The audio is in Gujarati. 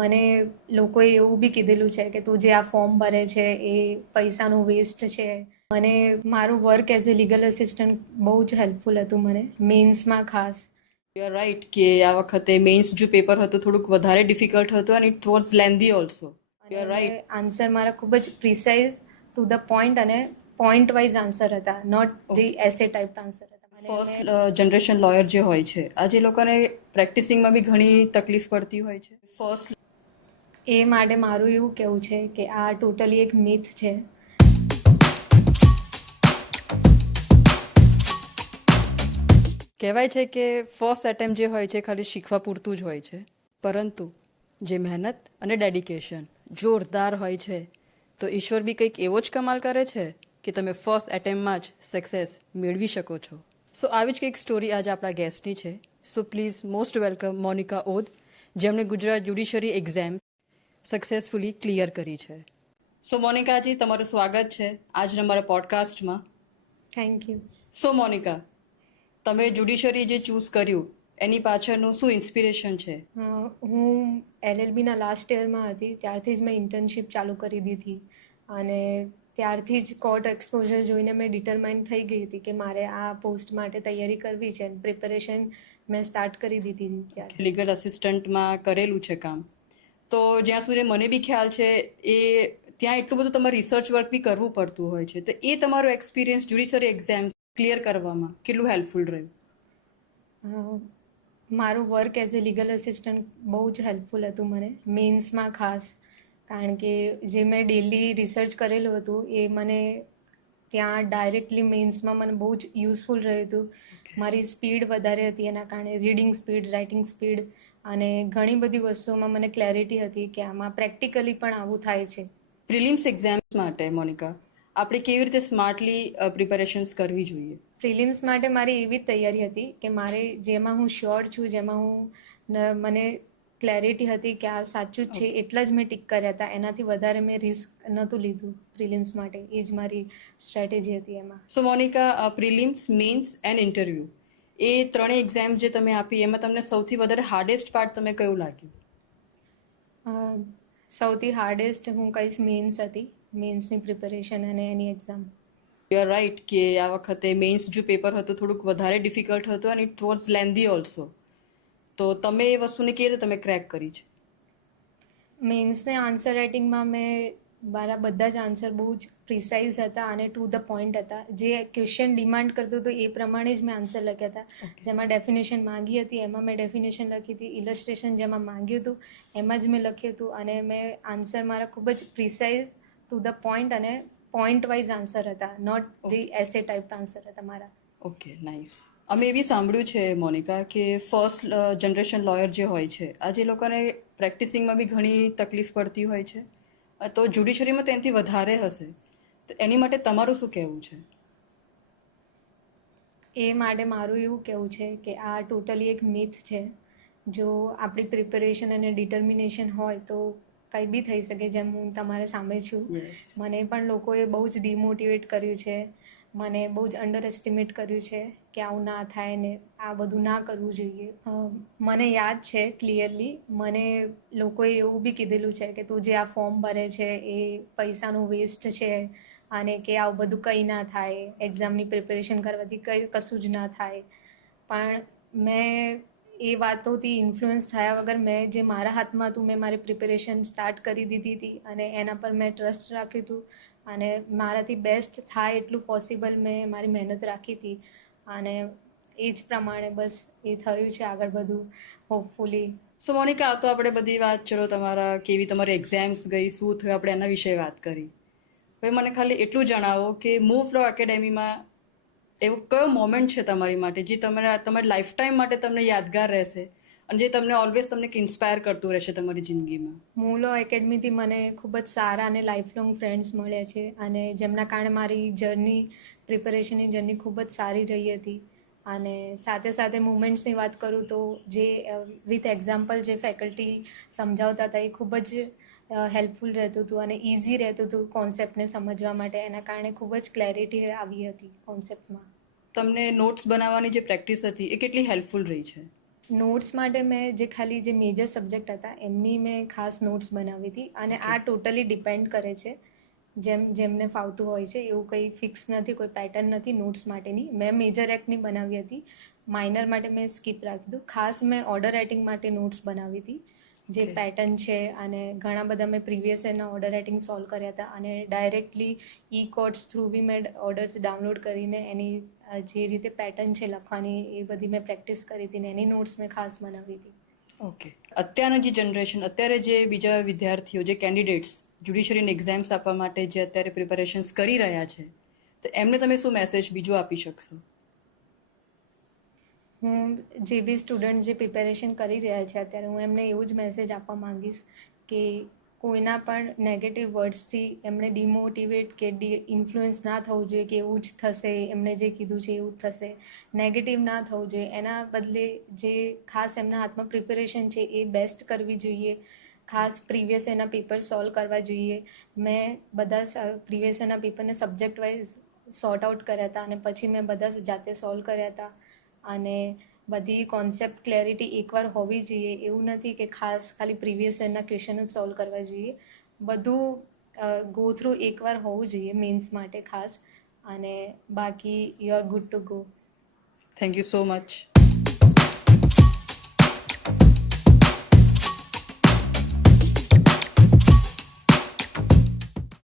મને લોકોએ એવું બી કીધેલું છે કે તું જે આ ફોર્મ ભરે છે એ પૈસાનું વેસ્ટ છે. મને મારું work as a legal assistant બહુ જ હેલ્પફુલ હતું મને મેન્સમાં ખાસ. યુ આર રાઈટ કે આ વખતે મેઇન્સ જો પેપર હતું થોડુંક વધારે ડિફિકલ્ટ હતું અને it was lengthy also. You are અને રાઈટ. આન્સર મારા ખૂબ જ પ્રિસાઇઝ ટુ ધ પોઈન્ટ અને પોઈન્ટ વાઇઝ આન્સર હતા, not the essay type answer હતા. અને ફર્સ્ટ જનરેશન લોયર જે હોય છે આજે લોકોને પ્રેક્ટિસિંગમાં બી ઘણી તકલીફ પડતી હોય છે. ફર્સ્ટ એ માટે મારું એવું કહેવું છે કે આ ટોટલી એક મિથ છે. કહેવાય છે કે ફર્સ્ટ એટેમ્પ જે હોય છે ખાલી શીખવા પૂરતું જ હોય છે, પરંતુ જે મહેનત અને ડેડિકેશન જોરદાર હોય છે તો ઈશ્વર બી કંઈક એવો જ કમાલ કરે છે કે તમે ફર્સ્ટ એટેમ્પમાં જ સક્સેસ મેળવી શકો છો. સો આવી જ કંઈક સ્ટોરી આજે આપણા ગેસ્ટની છે. So please most welcome Monika Od, જેમણે Gujarat judiciary exam successfully clear કરી છે. સો મોનિકાજી, તમારું સ્વાગત છે આજના અમારા પોડકાસ્ટમાં. Thank you. સો મોનિકા, તમે જ્યુડિશરી જે ચૂઝ કર્યું એની પાછળનું શું ઇન્સ્પિરેશન છે? હું LLBના લાસ્ટ યરમાં હતી ત્યારથી જ મેં ઇન્ટર્નશીપ ચાલુ કરી દીધી અને ત્યારથી જ કોર્ટ એક્સપોઝર જોઈને મેં ડિટરમાઇન થઈ ગઈ હતી કે મારે આ પોસ્ટ માટે તૈયારી કરવી છે. પ્રિપેરેશન મેં સ્ટાર્ટ કરી દીધી હતી ત્યારે. લીગલ અસિસ્ટન્ટમાં કરેલું છે કામ, તો જ્યાં સુધી મને બી ખ્યાલ છે એ ત્યાં એટલું બધું તમારે રિસર્ચ વર્ક બી કરવું પડતું હોય છે, તો એ તમારો એક્સપિરિયન્સ જ્યુડિશરી એક્ઝામ ક્લિયર કરવામાં કેટલું હેલ્પફુલ રહ્યું? મારું work as a legal assistant બહુ જ હેલ્પફુલ હતું મને મેન્સમાં ખાસ, કારણ કે જે મેં ડેલી રિસર્ચ કરેલું હતું એ મને ત્યાં ડાયરેક્ટલી મેન્સમાં મને બહુ જ યુઝફુલ રહ્યું હતું. મારી સ્પીડ વધારે હતી એના કારણે, રીડિંગ સ્પીડ, રાઇટિંગ સ્પીડ અને ઘણી બધી વસ્તુઓમાં મને ક્લેરિટી હતી કે આમાં પ્રેક્ટિકલી પણ આવું થાય છે. પ્રિલિમ્સ એક્ઝામ્સ માટે મોનિકા આપણે કેવી રીતે સ્માર્ટલી પ્રિપેરેશન્સ કરવી જોઈએ? પ્રિલિમ્સ માટે મારી એવી જ તૈયારી હતી કે મારે જેમાં હું શ્યોર છું, જેમાં મને ક્લેરિટી હતી કે આ સાચું જ છે, એટલા જ મેં ટિક કર્યા હતા. એનાથી વધારે મેં રિસ્ક નહોતું લીધું પ્રિલિમ્સ માટે. એ જ મારી સ્ટ્રેટેજી હતી એમાં. So Monika, prelims, mains and interview એ ત્રણેય એક્ઝામ જે તમે આપી એમાં તમને સૌથી વધારે હાર્ડેસ્ટ પાર્ટ તમે કયું લાગ્યું? સૌથી હાર્ડેસ્ટ હું કહીશ મેન્સ હતી, મેન્સની પ્રિપેરેશન અને એની એક્ઝામ. યુ આર રાઈટ કે આ વખતે મેઇન્સ જો પેપર હતું થોડુંક વધારે ડિફિકલ્ટ હતું અને ઇટ વોઝ લેન્ધી ઓલ્સો. તો તમે એ વસ્તુને કેવી રીતે તમે ક્રેક કરી છે? મેન્સને આન્સર રાઇટિંગમાં મેં મારા બધા જ આન્સર બહુ જ પ્રિસાઇઝ હતા અને ટુ ધ પોઈન્ટ હતા. જે ક્વેશ્ચન ડિમાન્ડ કરતું હતું એ પ્રમાણે જ મેં આન્સર લખ્યા હતા. જેમાં ડેફિનેશન માંગી હતી એમાં મેં ડેફિનેશન લખી હતી, ઇલસ્ટ્રેશન જેમાં માંગ્યું હતું એમાં જ મેં લખ્યું હતું અને મેં આન્સર મારા ખૂબ જ પ્રિસાઇઝ ટુ ધ પોઈન્ટ અને પોઈન્ટ વાઇઝ આન્સર હતા, not the essay type answer હતા મારા. Okay, nice. અમે એવી સાંભળ્યું છે મોનિકા કે ફર્સ્ટ જનરેશન લોયર જે હોય છે આજે લોકોને પ્રેક્ટિસિંગમાં બી ઘણી તકલીફ પડતી હોય છે, તો જ્યુડિશરીમાં તો એનાથી વધારે હશે, તો એની માટે તમારું શું કહેવું છે? એ માટે મારું એવું કહેવું છે કે આ ટોટલી એક મિથ છે. જો આપણી પ્રિપેરેશન અને ડિટર્મિનેશન હોય તો કંઈ બી થઈ શકે. જેમ હું તમારે સામે છું, મને પણ લોકોએ બહુ જ ડિમોટિવેટ કર્યું છે, મને બહુ જ અંડર એસ્ટિમેટ કર્યું છે કે આવું ના થાય ને આ બધું ના કરવું જોઈએ. મને યાદ છે ક્લિયરલી, મને લોકોએ એવું બી કીધેલું છે કે તું જે આ ફોર્મ ભરે છે એ પૈસાનું વેસ્ટ છે અને કે આવું બધું કંઈ ના થાય, એક્ઝામની પ્રિપેરેશન કરવાથી કશું જ ના થાય. પણ મેં એ વાતોથી ઇન્ફ્લુઅન્સ થયા વગર મેં જે મારા હાથમાં હતું મેં મારી પ્રિપેરેશન સ્ટાર્ટ કરી દીધી હતી અને એના પર મેં ટ્રસ્ટ રાખ્યું હતું અને મારાથી બેસ્ટ થાય એટલું પોસિબલ મેં મારી મહેનત રાખી હતી અને એ જ પ્રમાણે બસ એ થયું છે આગળ બધું, હોપફુલી. સો મોનિકા, આ તો આપણે બધી વાત, ચલો તમારા કેવી તમારી એક્ઝામ્સ ગઈ, શું થયું, આપણે એના વિશે વાત કરી. હવે મને ખાલી એટલું જણાવો કે મૂવ લો એકેડેમીમાં એવો કયો મોમેન્ટ છે તમારી માટે જે તમારી લાઈફ ટાઈમ માટે તમને યાદગાર રહેશે અને જે તમને ઓલવેઝ તમને ઇન્સ્પાયર કરતું રહેશે તમારી જિંદગીમાં? મૂવ લો એકેડમીથી મને ખૂબ જ સારા અને લાઈફ લોંગ ફ્રેન્ડ્સ મળ્યા છે અને જેમના કારણે મારી જર્ની, પ્રિપેરેશનની જર્ની ખૂબ જ સારી રહી હતી. અને સાથે સાથે મુમેન્ટ્સની વાત કરું તો જે વિથ એક્ઝામ્પલ જે ફેકલ્ટી સમજાવતા હતા એ ખૂબ જ હેલ્પફુલ રહેતું હતું અને ઇઝી રહેતું હતું કોન્સેપ્ટને સમજવા માટે. એના કારણે ખૂબ જ ક્લેરિટી આવી હતી કોન્સેપ્ટમાં. તમને નોટ્સ બનાવવાની જે પ્રેક્ટિસ હતી એ કેટલી હેલ્પફુલ રહી છે? નોટ્સ માટે મેં જે ખાલી જે મેજર સબ્જેક્ટ હતા એમની મેં ખાસ નોટ્સ બનાવી હતી અને આ ટોટલી ડિપેન્ડ કરે છે જેમને ફાવતું હોય છે, એવું કંઈ ફિક્સ નથી, કોઈ પેટર્ન નથી નોટ્સ માટેની. મેં મેજર એક્ટની બનાવી હતી, માઇનર માટે મેં સ્કીપ રાખ્યું હતું. ખાસ મેં ઓર્ડર રાઇટિંગ માટે નોટ્સ બનાવી હતી, જે પેટર્ન છે, અને ઘણા બધા મેં પ્રીવિયસ યરના ઓર્ડર રાઇટિંગ સોલ્વ કર્યા હતા અને ડાયરેક્ટલી ઈ કોડ્સ થ્રુ બી મેં ઓર્ડર્સ ડાઉનલોડ કરીને એની જે રીતે પેટર્ન છે લખવાની એ બધી મેં પ્રેક્ટિસ કરી હતી ને એની નોટ્સ મેં ખાસ બનાવી હતી. ઓકે. અત્યારની જે જનરેશન, અત્યારે જે બીજા વિદ્યાર્થીઓ, જે કેન્ડિડેટ્સ જ્યુડિશિયરીની એક્ઝામ્સ આપવા માટે જે અત્યારે પ્રિપેરેશન્સ કરી રહ્યા છે, તો એમને તમે શું મેસેજ બીજો આપી શકશો? હું જે બી સ્ટુડન્ટ જે પ્રિપેરેશન કરી રહ્યા છે અત્યારે, હું એમને એવું જ મેસેજ આપવા માંગીશ કે કોઈના પણ નેગેટિવ વર્ડ્સથી એમણે ડિમોટિવેટ કે ઇન્ફ્લુઅન્સ ના થવું જોઈએ કે એવું જ થશે, એમણે જે કીધું છે એવું જ થશે, નેગેટિવ ના થવું જોઈએ. એના બદલે જે ખાસ એમના હાથમાં પ્રિપેરેશન છે એ બેસ્ટ કરવી જોઈએ. ખાસ પ્રીવિયસ એના પેપર સોલ્વ કરવા જોઈએ. મેં બધા પ્રીવિયસ એના પેપરને સબ્જેક્ટ વાઇઝ સોર્ટ આઉટ કર્યા હતા અને પછી મેં બધા જાતે સોલ્વ કર્યા હતા. અને બધી કોન્સેપ્ટ ક્લેરિટી એકવાર હોવી જોઈએ. એવું નથી કે ખાલી પ્રીવિયસ યરના ક્વેશ્ચન જ સોલ્વ કરવા જોઈએ. બધું ગો થ્રુ એકવાર હોવું જોઈએ મેન્સ માટે ખાસ, અને બાકી you are good to go. Thank you so much.